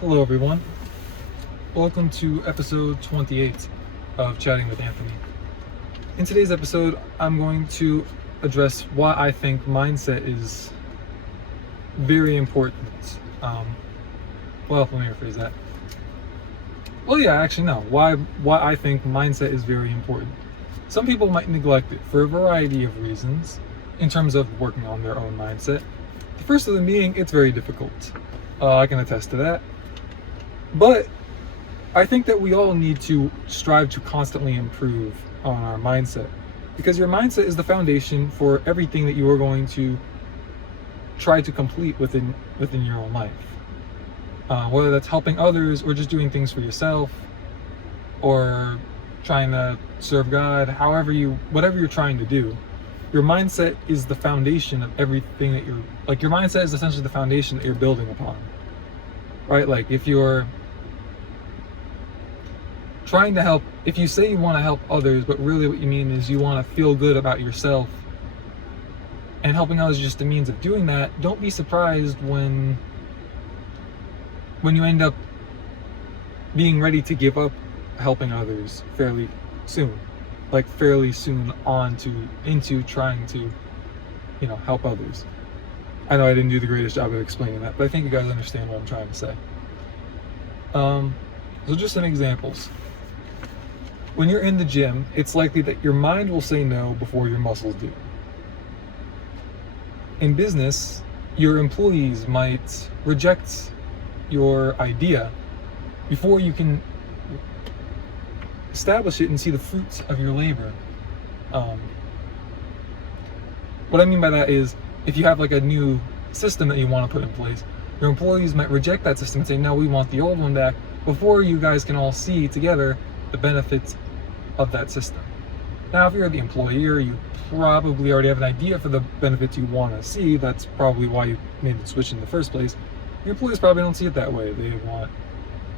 Hello, everyone. Welcome to episode 28 of Chatting with Anthony. In today's episode, I'm going to address why I think mindset is very important. Let me rephrase that. Why I think mindset is very important. Some people might neglect it for a variety of reasons in terms of working on their own mindset. The first of them being it's very difficult. I can attest to that. But I think that we all need to strive to constantly improve on our mindset, because your mindset is the foundation for everything that you are going to try to complete within your own life. Whether that's helping others or just doing things for yourself or trying to serve God, whatever you're trying to do, your mindset is the foundation of everything that your mindset is essentially the foundation that you're building upon. Right? Like if you're trying to help, if you say you want to help others, but really what you mean is you want to feel good about yourself, and helping others is just a means of doing that, don't be surprised when you end up being ready to give up helping others fairly soon into trying to, help others. I know I didn't do the greatest job of explaining that, but I think you guys understand what I'm trying to say. So just some examples. When you're in the gym, it's likely that your mind will say no before your muscles do. In business, your employees might reject your idea before you can establish it and see the fruits of your labor. What I mean by that is, if you have like a new system that you want to put in place, your employees might reject that system and say, no, we want the old one back, before you guys can all see together the benefits of that system. Now, if you're the employer, you probably already have an idea for the benefits you want to see. That's probably why you made the switch in the first place. Your employees probably don't see it that way. They want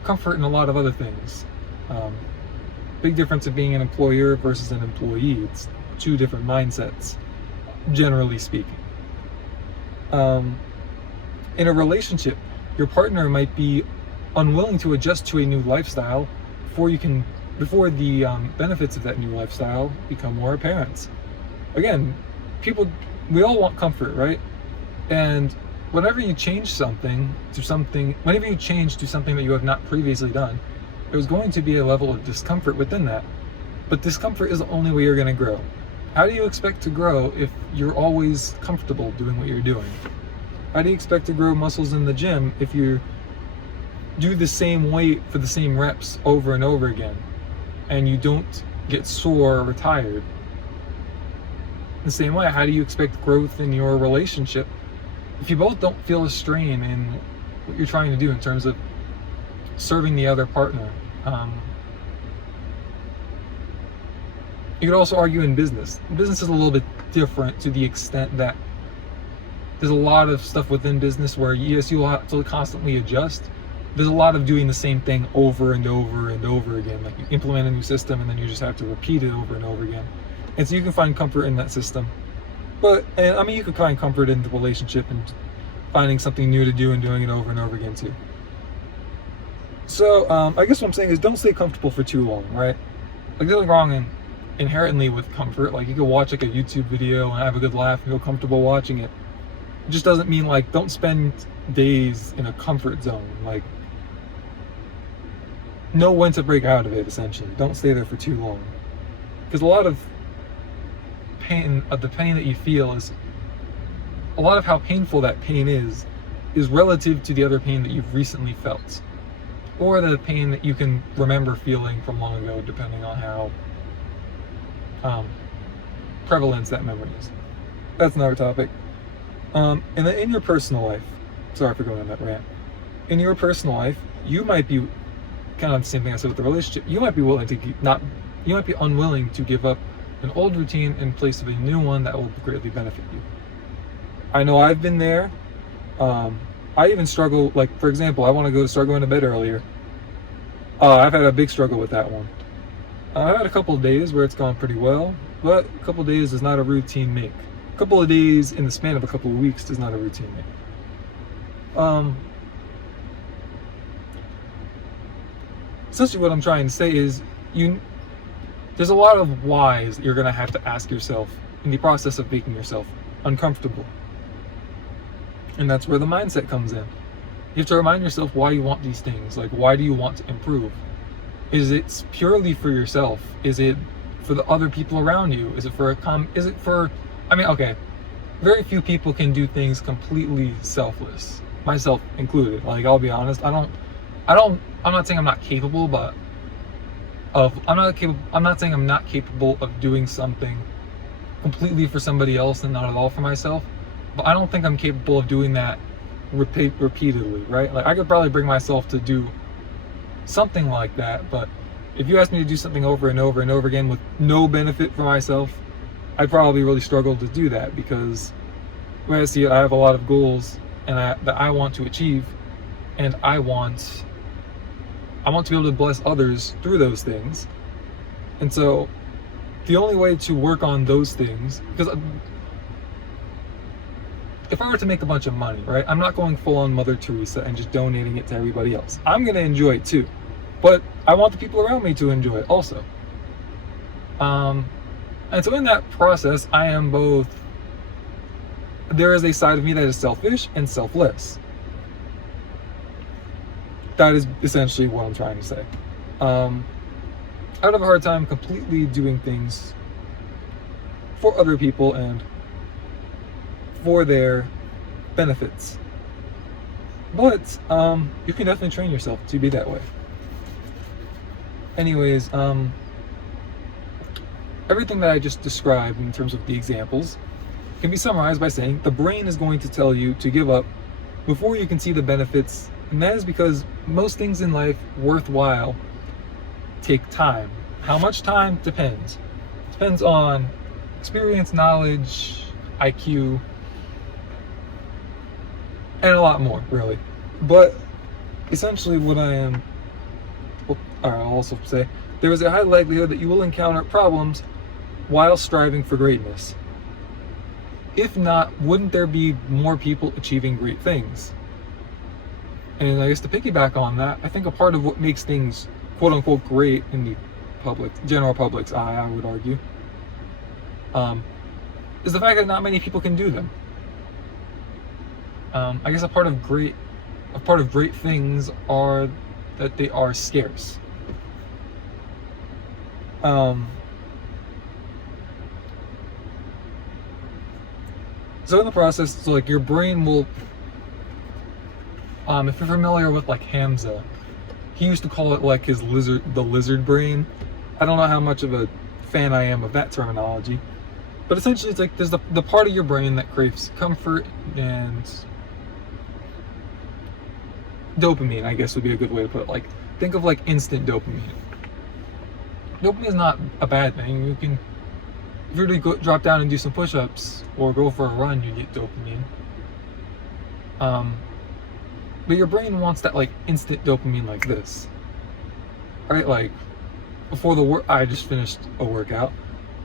comfort in a lot of other things. Big difference of being an employer versus an employee. It's two different mindsets, generally speaking. In a relationship, your partner might be unwilling to adjust to a new lifestyle before the benefits of that new lifestyle become more apparent. Again, we all want comfort, right? And whenever you change to something that you have not previously done, there's going to be a level of discomfort within that. But discomfort is the only way you're going to grow. How do you expect to grow if you're always comfortable doing what you're doing? How do you expect to grow muscles in the gym if you do the same weight for the same reps over and over again and you don't get sore or tired? The same way, how do you expect growth in your relationship if you both don't feel a strain in what you're trying to do in terms of serving the other partner? You could also argue in business. Business is a little bit different to the extent that there's a lot of stuff within business where, yes, you'll have to constantly adjust. There's a lot of doing the same thing over and over and over again. Like you implement a new system and then you just have to repeat it over and over again. And so you can find comfort in that system. But, you can find comfort in the relationship and finding something new to do and doing it over and over again too. So, I guess what I'm saying is don't stay comfortable for too long, right? Like, there's nothing wrong inherently with comfort. Like, you can watch like a YouTube video and have a good laugh and feel comfortable watching it. It just doesn't mean like don't spend days in a comfort zone. Like, know when to break out of it, essentially. Don't stay there for too long. Because a lot of the pain that you feel is, a lot of how painful that pain is relative to the other pain that you've recently felt. Or the pain that you can remember feeling from long ago, depending on how prevalent that memory is. That's another topic. And then in your personal life, sorry for going on that rant. In your personal life, you might be kind of the same thing I said with the relationship. You might be unwilling to give up an old routine in place of a new one that will greatly benefit you. I know I've been there. I even struggle, like, for example, I want to start going to bed earlier. I've had a big struggle with that one. I've had a couple of days where it's gone pretty well, but a couple of days is not a routine make. A couple of days in the span of a couple of weeks is not a routine make. essentially what I'm trying to say is there's a lot of whys that you're going to have to ask yourself in the process of making yourself uncomfortable. And that's where the mindset comes in. You have to remind yourself why you want these things. Like, why do you want to improve? Is it purely for yourself? Is it for the other people around you? Is it for okay, very few people can do things completely selfless, myself included. Like, I'll be honest, I'm not saying I'm not capable, but I'm not saying I'm not capable of doing something completely for somebody else and not at all for myself, but I don't think I'm capable of doing that repeatedly, right? Like, I could probably bring myself to do something like that, but if you ask me to do something over and over and over again with no benefit for myself, I'd probably really struggle to do that, because when I see it, I have a lot of goals that I want to achieve, and I want to be able to bless others through those things. And so the only way to work on those things, because if I were to make a bunch of money, right, I'm not going full on Mother Teresa and just donating it to everybody else. I'm going to enjoy it too, but I want the people around me to enjoy it also. And so in that process, I am both, there is a side of me that is selfish and selfless. That is essentially what I'm trying to say. I would have a hard time completely doing things for other people and for their benefits. But you can definitely train yourself to be that way. Anyways, everything that I just described in terms of the examples can be summarized by saying the brain is going to tell you to give up before you can see the benefits. And that is because most things in life worthwhile take time. How much time? Depends. Depends on experience, knowledge, IQ, and a lot more, really. But essentially I'll also say, there is a high likelihood that you will encounter problems while striving for greatness. If not, wouldn't there be more people achieving great things? And I guess to piggyback on that, I think a part of what makes things quote unquote great in the general public's eye, I would argue, is the fact that not many people can do them. I guess a part of great things are that they are scarce. So in the process, so like your brain will, if you're familiar with like Hamza, he used to call it like the lizard brain. I don't know how much of a fan I am of that terminology, but essentially it's like there's the part of your brain that craves comfort and dopamine, I guess would be a good way to put it. Like, think of like instant dopamine. Dopamine is not a bad thing. If you were to drop down and do some push-ups or go for a run, you get dopamine. But your brain wants that like instant dopamine like this, right? Like before I just finished a workout.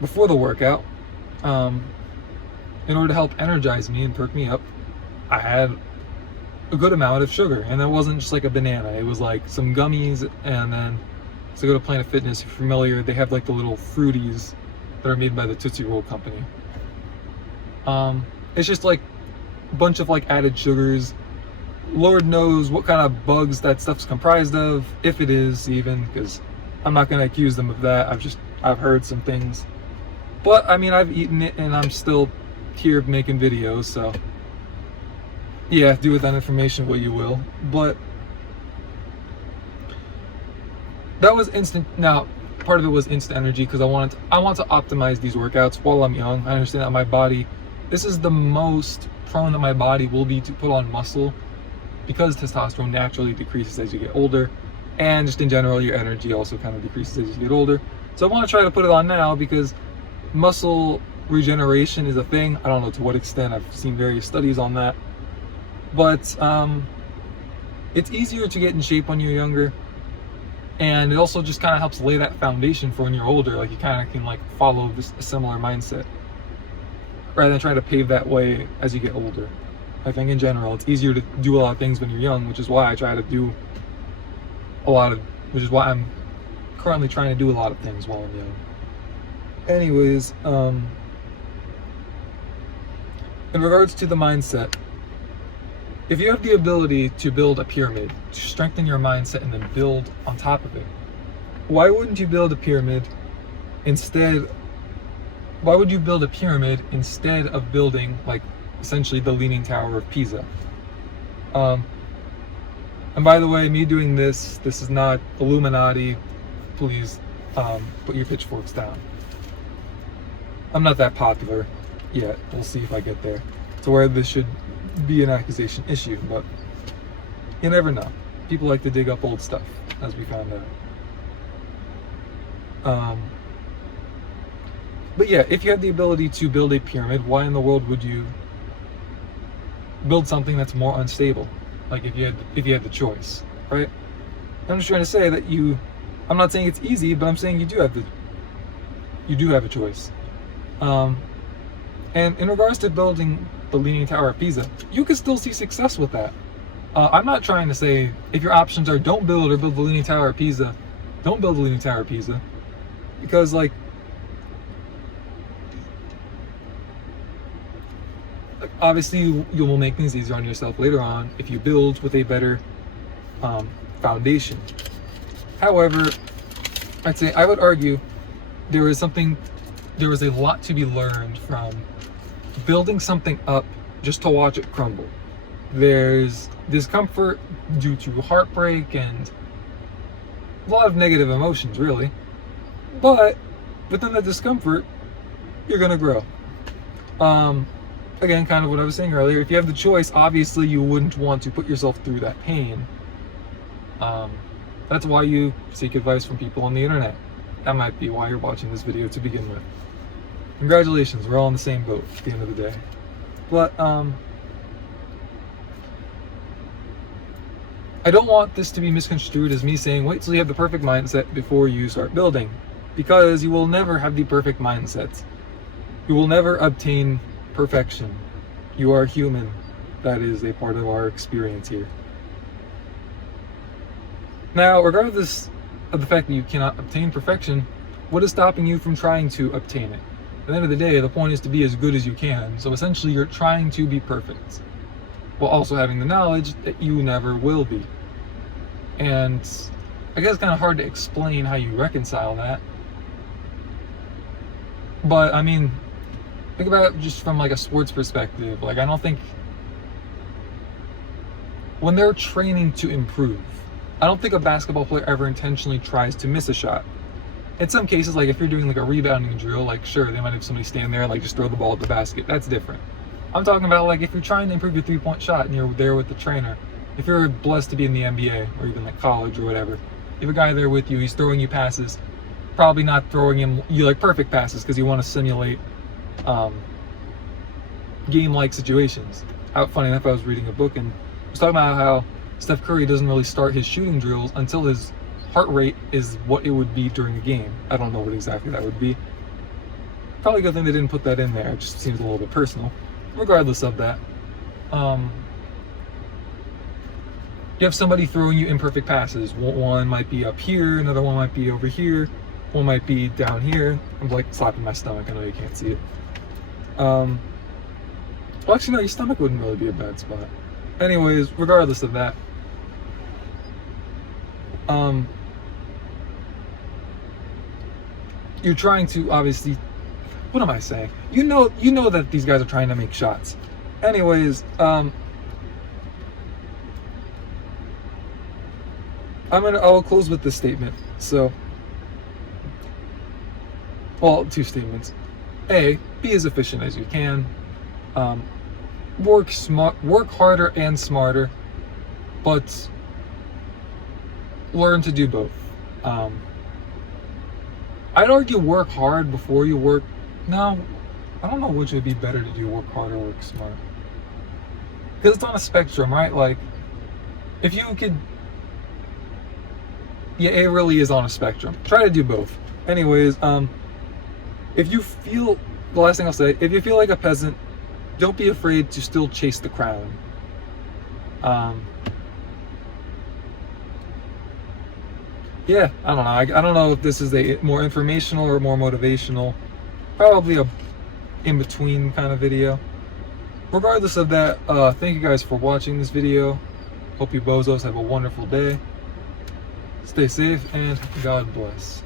Before the workout, in order to help energize me and perk me up, I had a good amount of sugar, and it wasn't just like a banana. It was like some gummies, and then so go to Planet Fitness. If you're familiar, they have like the little fruities that are made by the Tootsie Roll company. It's just like a bunch of like added sugars. Lord knows what kind of bugs that stuff's comprised of, if it is even, because I'm not going to accuse them of that. I've heard some things, but I mean, I've eaten it and I'm still here making videos, so yeah, do with that information what you will. But that was instant. Now, part of it was instant energy because I want to optimize these workouts while I'm young. I understand that my body, this is the most prone that my body will be to put on muscle, because testosterone naturally decreases as you get older, and just in general your energy also kind of decreases as you get older. So I want to try to put it on now because muscle regeneration is a thing. I don't know to what extent. I've seen various studies on that, but it's easier to get in shape when you're younger, and it also just kind of helps lay that foundation for when you're older. Like, you kind of can like follow a similar mindset rather than trying to pave that way as you get older. I think in general it's easier to do a lot of things when you're young, which is why I try to do a lot of which is why I'm currently trying to do a lot of things while I'm young. Anyways, in regards to the mindset, if you have the ability to build a pyramid, to strengthen your mindset and then build on top of it, why wouldn't you build a pyramid instead? Why would you build a pyramid instead of building, like, essentially the Leaning Tower of Pisa? And by the way, me doing this is not Illuminati. Please put your pitchforks down. I'm not that popular yet. We'll see if I get there to where this should be an accusation issue, but you never know. People like to dig up old stuff, as we found out. But yeah, if you had the ability to build a pyramid, why in the world would you build something that's more unstable? Like if you had the choice, right? I'm just trying to say that I'm not saying it's easy, but I'm saying you do have a choice. And in regards to building the Leaning Tower of Pisa, you can still see success with that. I'm not trying to say if your options are don't build or build the Leaning Tower of Pisa, don't build the Leaning Tower of Pisa, because like obviously you will make things easier on yourself later on if you build with a better foundation. However, I would argue there is a lot to be learned from building something up just to watch it crumble. There's discomfort due to heartbreak and a lot of negative emotions, really. But within that discomfort, you're gonna grow. Again, kind of what I was saying earlier, if you have the choice, obviously you wouldn't want to put yourself through that pain. That's why you seek advice from people on the internet. That might be why you're watching this video to begin with. Congratulations, we're all in the same boat at the end of the day. But I don't want this to be misconstrued as me saying wait till you have the perfect mindset before you start building, because you will never have the perfect mindset. You will never obtain perfection. You are human. That is a part of our experience here. Now, regardless of the fact that you cannot obtain perfection, what is stopping you from trying to obtain it? At the end of the day, the point is to be as good as you can. So essentially, you're trying to be perfect, while also having the knowledge that you never will be. And I guess it's kind of hard to explain how you reconcile that. But I mean, think about it just from like a sports perspective. Like, I don't think when they're training to improve, I don't think a basketball player ever intentionally tries to miss a shot. In some cases, like if you're doing like a rebounding drill, like sure, they might have somebody stand there and like just throw the ball at the basket. That's different. I'm talking about like if you're trying to improve your 3-point shot and you're there with the trainer. If you're blessed to be in the NBA or even like college or whatever, you have a guy there with you, he's throwing you passes, probably not throwing you like perfect passes because you want to simulate game-like situations. Funny enough, I was reading a book and I was talking about how Steph Curry doesn't really start his shooting drills until his heart rate is what it would be during a game. I don't know what exactly that would be. Probably a good thing they didn't put that in there. It just seems a little bit personal. Regardless of that, you have somebody throwing you imperfect passes. One might be up here, another one might be over here, one might be down here. I'm like slapping my stomach. I know you can't see it. Well, actually, no, your stomach wouldn't really be a bad spot. Anyways, regardless of that, you're trying to obviously, what am I saying? You know that these guys are trying to make shots. Anyways, I will close with this statement. So, well, 2 statements. A, be as efficient as you can. Work harder and smarter, but learn to do both. I'd argue work hard before you work. No, I don't know which would be better to do, work hard or work smart. Because it's on a spectrum, right? Like, if you could, yeah, it really is on a spectrum. Try to do both. Anyways, if you feel, the last thing I'll say, if you feel like a peasant, don't be afraid to still chase the crown. yeah, I don't know. I don't know if this is a more informational or more motivational. Probably a in between kind of video. Regardless of that, thank you guys for watching this video. Hope you bozos have a wonderful day. Stay safe and God bless.